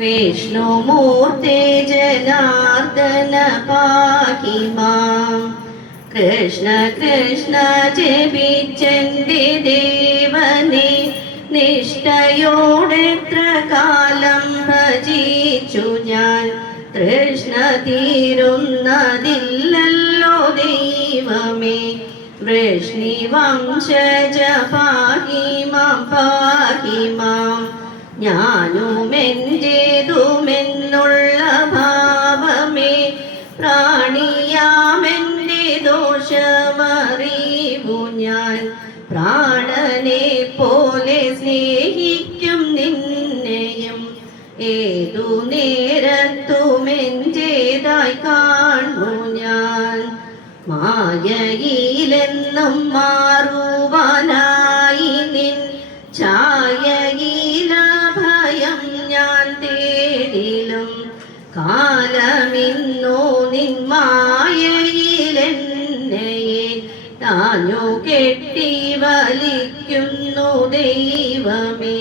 വിഷ്ണുമൂർത്തി ജനാർദ്ദന പാഹി മാം. കൃഷ്ണ കൃഷ്ണ ജപിച്ചെന്റെ ദേവനെ നിഷ്ഠയോടെത്ര കാലം ഭജിച്ചു ഞാൻ. തൃഷ്ണ തീരുന്നതില്ലല്ലോ ദൈവമേ. വൃഷ്ണിവംശജ പാഹി മാം പാഹി മാം. ഞാനുമെൻ്റേതുമെന്നുള്ള ഭാവമേ പ്രാണിയാമെൻ്റെ ദോഷമറിവു ഞാൻ. പ്രാണനെ പോലെ സ്നേഹിക്കും നിന്നെയും ഏതു നേരത്തുമെൻ്റേതായി കാണു ഞാൻ. മായയിലെന്നും മാറുവാനായി നിൻ ഛായയില ഭയം ഞാൻ തേടിലും കാലമിന്നോ നിൻ മായയിലെന്നയെ താഞ്ഞു കെട്ടി വലിക്കുന്നു ദൈവമേ.